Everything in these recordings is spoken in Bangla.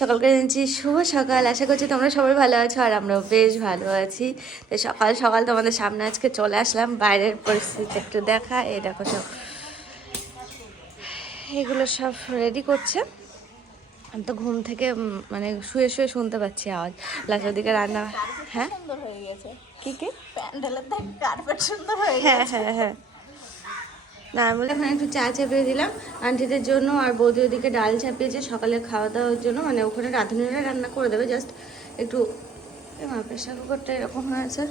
সকালকে জানছি শুভ সকাল। আশা করছি তোমরা সবাই ভালো আছো আর আমরাও বেশ ভালো আছি। তো সকাল সকাল তোমাদের সামনে আজকে চলে আসলাম বাইরের পরিস্থিতি একটু দেখা। এই দেখো সব। এগুলো সব রেডি করছে। আমি তো ঘুম থেকে মানে শুয়ে শুয়ে শুনতে পাচ্ছি আওয়াজ। লাস্টের দিকে রান্না হ্যাঁ? সুন্দর হয়ে গেছে। কি কি? প্যান্ডেলের কার্পেট সুন্দর হয়ে হ্যাঁ হ্যাঁ হ্যাঁ। না আমি বলে এখন একটু চা চাপিয়ে দিলাম। আন্টিদের জন্য আর বৌদি ওদিকে ডাল চাপিয়েছে, সকালে খাওয়া দাওয়ার জন্য। মানে ওখানে রাঁধুনিরা রান্না করে দেবে জাস্ট একটু প্রেশার কুকারটা এরকম হয়েছে।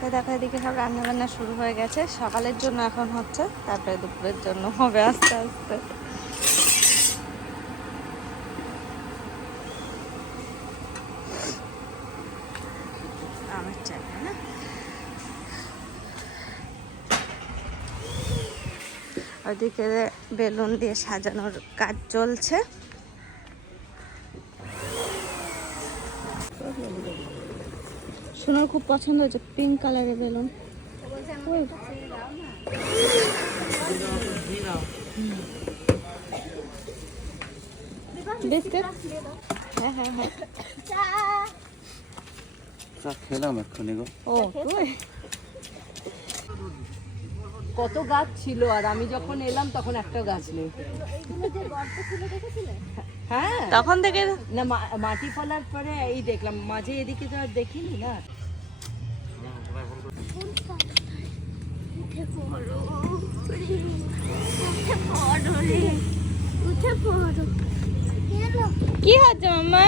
তো এদিকে সব রান্না বান্না শুরু হয়ে গেছে। সকালের জন্য এখন হচ্ছে, তারপরে দুপুরের জন্য হবে আস্তে আস্তে। ওদিকে বেলুন দিয়ে সাজানোর কাজ চলছে। সোনার খুব পছন্দ হয়েছে পিঙ্ক কালারের বেলুন। বিস্কিট হ্যাঁ হ্যাঁ হ্যাঁ। চা খেলাম এক্ষুনি গো। ও তুই কত গাছ ছিল আর আমি যখন এলাম তখন একটা গাছ নেই। হ্যাঁ। তখন থেকে না মাটি ফলার পরে এই দেখলাম মাঝে এদিকে তো আর দেখিনি না। কি হচ্ছে মাম্মা?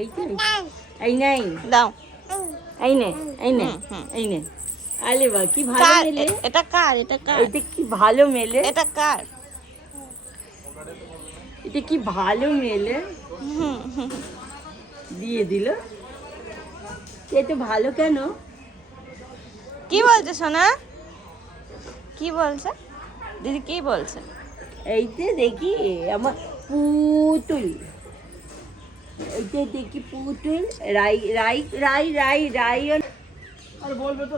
এই তো। এই নাই। দাও। এই নে এই নে। এই নে। আলে বা কি ভালো কার? মেলে। এটা কার? এটা কার? এটা কি ভালো মেলে? এটা কার? এটা কি ভালো মেলে। দিয়ে দিল। এ তো ভালো কেন? কি বলছে সোনা? কি বলছে? দিদি কি বলছে? এইতে দেখি আমার পুতুল। এইতে দেখি পুতুল রাই রাই রাই রাই রাই আর বলবে তো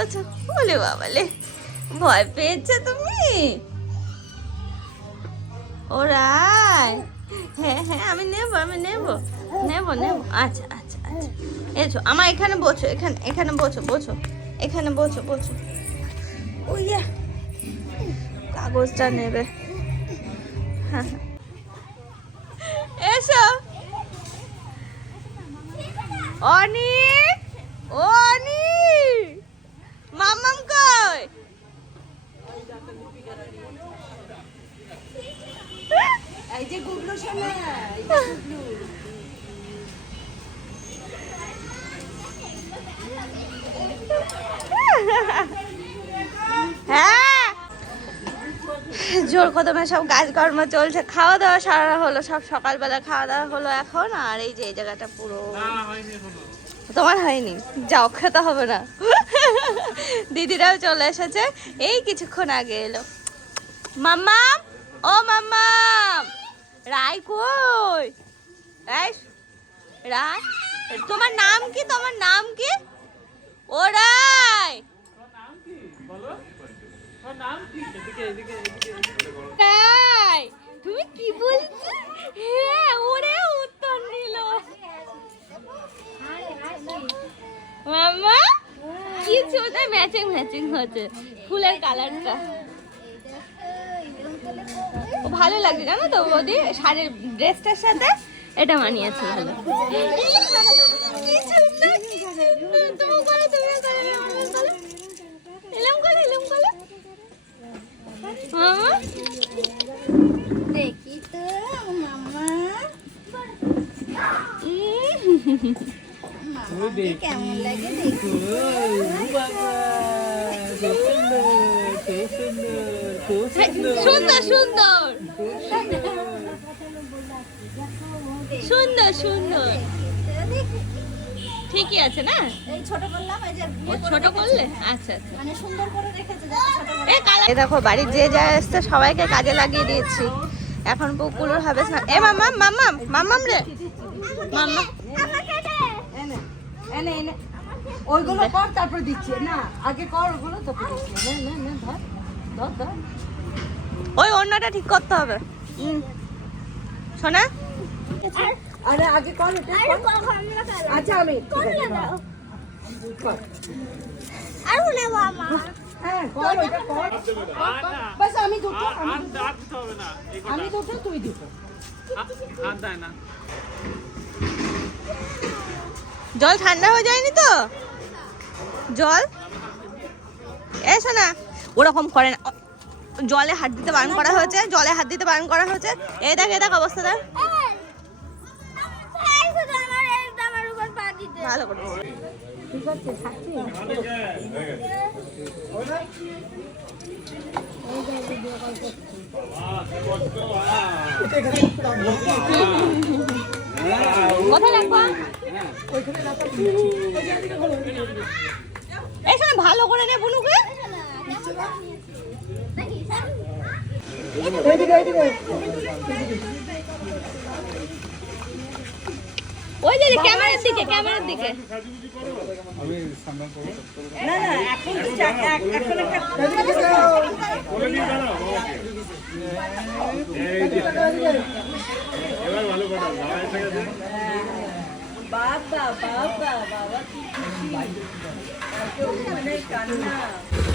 আচ্ছা বলে বাবালে ভয় পেয়েছে তুমি? ওরাই হ্যাঁ হ্যাঁ আমি নেব আমি নেব নেব নেব। আচ্ছা আচ্ছা আচ্ছা। এসো, আমার এখানে বসো, এখানে এখানে বসো বসো, এখানে বসো বসো। ওইয়া কাগজটা নেবে। হ্যাঁ হ্যাঁ। এসো। অনিক, ও অনিক মামাম কই হ্যাঁ। জোর কদমে সব কাজকর্ম চলছে। খাওয়া দাওয়া সারা হলো, সব সকালবেলা খাওয়া দাওয়া হলো এখন, আর এই যে এই জায়গাটা পুরো। তোমার হয়নি? যাও, খেতে হবে না। দিদিরাও চলে এসেছে। এই কিছুক্ষণ আগে এলো। মাম্মা ও মাম্মা রাই কই? রাই, তোমার নাম কি? তোমার নাম কি? ও রাই! তুমি কি বলছো? হ্যাঁ ওরে উত্তর দিল। মাম্মা কি চোদা ম্যাচিং ম্যাচিং হচ্ছে। ফুলের কালারটা ভালো লাগছে জানো তো বৌদি? শাড়ির ড্রেসটার সাথে এটা মানিয়েছে ভালো। হ্যাঁ, সুন্দর সুন্দর। সুন্দর সুন্দর। ঠিকই আছে না? এই ছোট করলাম এই যে ছোট করলে? আচ্ছা আচ্ছা। মানে সুন্দর করে রেখেছে যাতে ছোট করে এ দেখো বাড়ির যে যা এসছে সবাইকে কাজে লাগিয়ে দিয়েছি। এখন পুকুর হবে এ মাম্মা মাম্মাম মাম্মাম রে। মাম্মা এনে এনে এনে ওইগুলো কর তারপর দিচ্ছি। না আগে কর ওগুলো তো দিচ্ছি। নে নে নে ধর ধর ধর। ওই অন্যটা ঠিক করতে হবে। হুম। আরে আগে কর এটা। আচ্ছা আমি। হ্যাঁ কর ওইটা কর। বাস আমি দুটো আমি দুটো। আমি দুটো তুই দুটো। জল ঠান্ডা হয়ে যায়নি তো? জল? এ শোনা ওরকম করে না। জলে হাত দিতে বারণ করা হয়েছে জলে হাত দিতে বারণ করা হয়েছে। এই দেখ এই দেখ অবস্থা দেখ। ভালো করে ঠিক আছে থাকছি কোথায় রাখব এই ভালো করে নে বুনুকে। এইদিকে এইদিকে। ওই যে ক্যামেরার দিকে ক্যামেরার দিকে। না না এখন তো এখন একটা বাবা বাবা বাবা কি খুশি।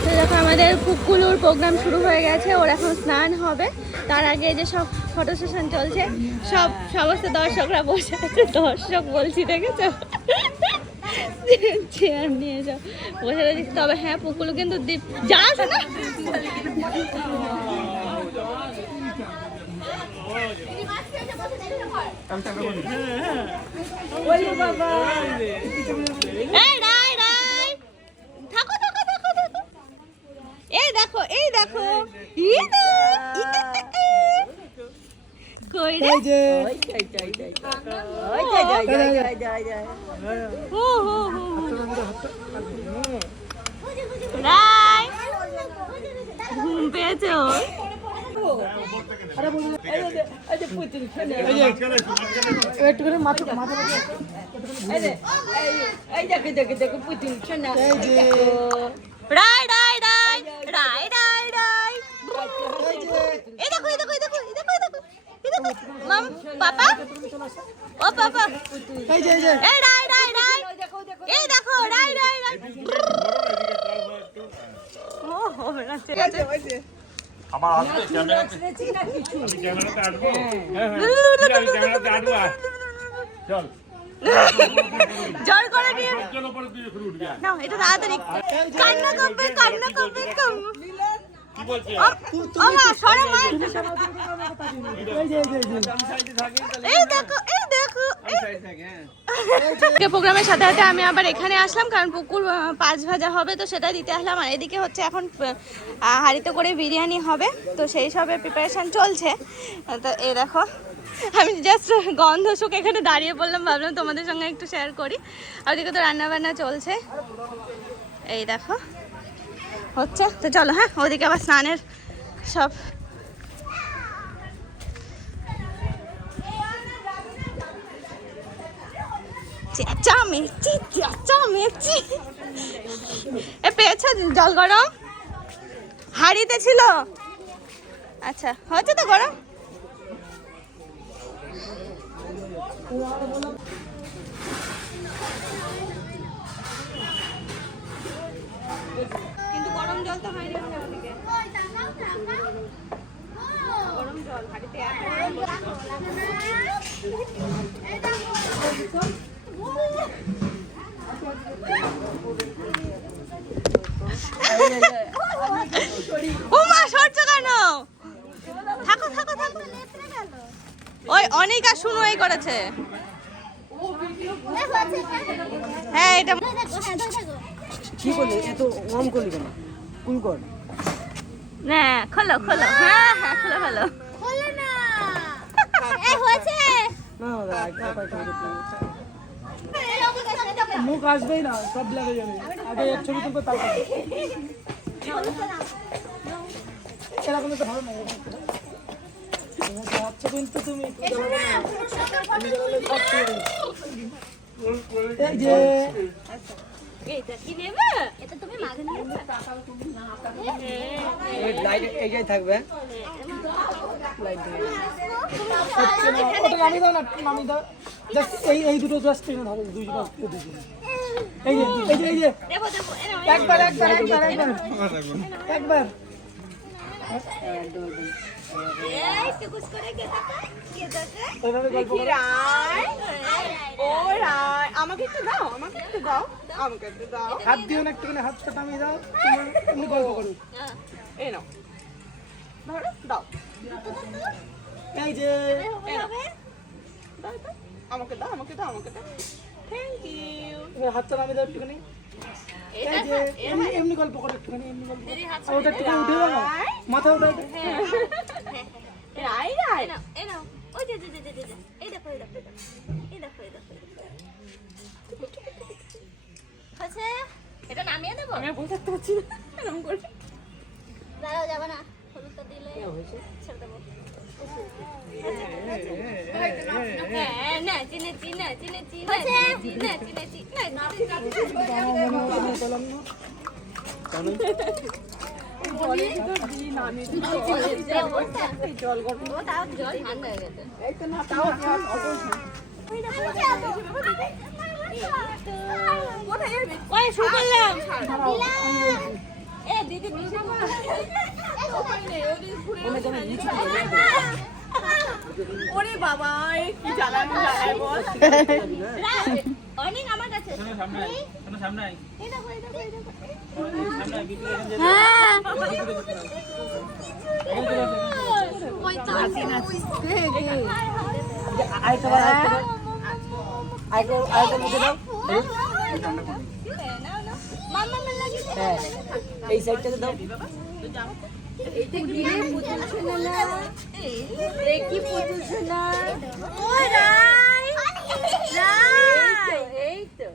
তো দেখো আমাদের কুকুলুর প্রোগ্রাম শুরু হয়ে গেছে ওর এখন স্নান হবে। তার আগে যে সব ফটো সেশন চলছে সব সমস্ত দর্শকরা বসে আছে দর্শক বলছি দেখেছ? চেয়ার নিয়ে যাও। বসে রয়েছে তবে হ্যাঁ পুকুলু কিন্তু দীপ যা না? এই রাই রাই থাকো থাকো থাকো থাকো এই দেখো এই দেখো। কই রে? হু হু হু। রাই ঘুম পেয়েছে মাথা মাথা এই দেখো দেখো দেখো পুতুল রাই রাই রাই রাই এই দেখো এই দেখো এই দেখো এই দেখো এই দেখো এই দেখো মাম পাপা ও পাপা এই যে এই যে এই রাই রাই রাই এই দেখো রাই রাই রাই ও হো না ঠিক আছে আমার আসবে ক্যামেরা নাচছি ক্যামেরাতে আসব হ্যাঁ হ্যাঁ ক্যামেরাতে আসব চল জল করে নিয়ে। না এটা তাড়াতাড়ি কান্না করবে কান্না করবে কাম প্রোগ্রামের সাথে সাথে আমি আবার এখানে আসলাম কারণ পুকুর পাঁচ ভাজা হবে তো সেটা দিতে আসলাম। আর এদিকে হচ্ছে এখন হাঁড়িতে করে বিরিয়ানি হবে তো সেই সবের প্রিপারেশন চলছে। তো এই দেখো আমি জাস্ট গন্ধ শুকে এখানে দাঁড়িয়ে পড়লাম ভাবলাম তোমাদের সঙ্গে একটু শেয়ার করি। আর ওদিকে তো রান্না বান্না চলছে। এই দেখো হচ্ছে? তো চলো হ্যাঁ ওদিকে আবার স্নানের সব। চেঁচামেচি চেঁচামেচি। এ, পেয়েছ জল গরম? হাড়িতে ছিল? আচ্ছা হচ্ছে তো গরম কিন্তু গরম জল তো হয়নি আমার ওদিকে। গরম জল হাড়িতে এখন ও মা সরছো কেন থাকো থাকো থাকো ওই অনেক আর শুনো এই করেছে। হ্যাঁ এটা কি করলি এত ওম করলি কেন? কুল কর। না খোলো খোলো। হ্যাঁ হ্যাঁ খোলো খোলো। না। দাদা একটা একটা মুখ আসবেই না সব লাগে যাবে। আগে এক ছবি তুলবো তারপর। এরকম তো ভালো না আচ্ছা কিন্তু তুমি এই যে থাকবে ওটা নামিয়ে দাও না এই দুটো জাস্ট টেনে ধরো একবার একবার একবার একবার একবার আমাকে একটু দাও আমাকে একটু দাও। আমাকে একটু দাও। হাত দিও না একটুখানি হাতটা নামিয়ে দাও। গল্প করো। এই নাও। ধরো দাও। এই যে। দাও দাও আমাকে দাও আমাকে দাও আমাকে দাও। থ্যাংক ইউ হাতটা নামিয়ে দাও একটুখানি। এই যে এমনি গল্প করো একটুখানি এমনি গল্প ওটা একটুখানি উঠে দাও না মাথা উঠাই দাও রাই রাই নাও এ নাও ওই যে যে যে যে যে এই দেখো এই দেখো এই দেখো এই দেখো হচ্ছে এটা নামিয়ে দেবো আমি বসে থাকতে পারছি না এরকম করে দাঁড়াও যাবে না হলুদটা দিলে ছেড়ে দেবো হ্যাঁ, না, চিনেছি, ওরে বাবা কি জ্বালানো জ্বালায় বল? অনেক আমার কাছে এই। দেখো, দেখো। মুখে দাও। কি পুতুল সোনা এই তো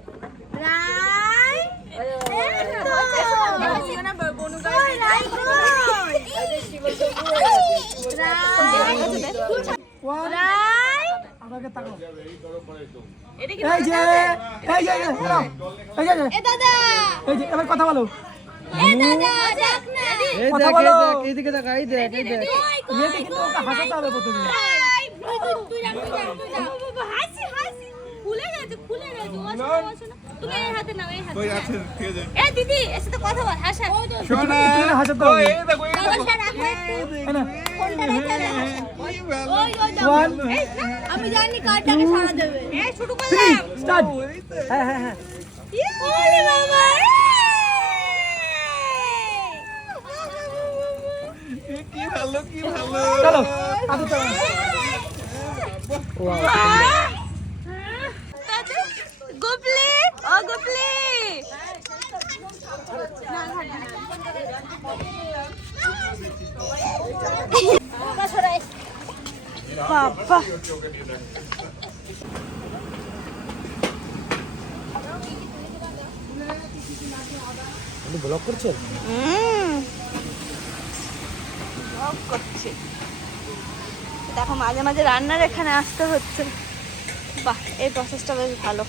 রাই এবার কথা বলো দেখ কথা বলো এইদিকে দেখ এই দেখ এই দেখ হাসাতে হবে প্রথমে খুলে গেছে খুলে গেছে ও শোনা ও শোনা তুমি এই হাতে নাও এই হাতে এ দিদি এর সাথে কথা বল হাসা একটুখানি হাসাতে হবে বাবাটা রাখো একটু এই না, ফোনটা রেখে দে হাসা ওই ওই দাও। এই, আমি জানি কার্ডটাকে সারা দেবে। এই শুরু করলাম। স্টার্ট হ্যাঁ হ্যাঁ হ্যাঁ। ওরে বাবা চলো আদর চাও গুপলি ও গুপলি বাবা ব্লক করছেন? দেখো, মাঝে মাঝে রান্নার এখানে আসতে হচ্ছে। বাহ, এই প্রসেসটা বেশ ভালো।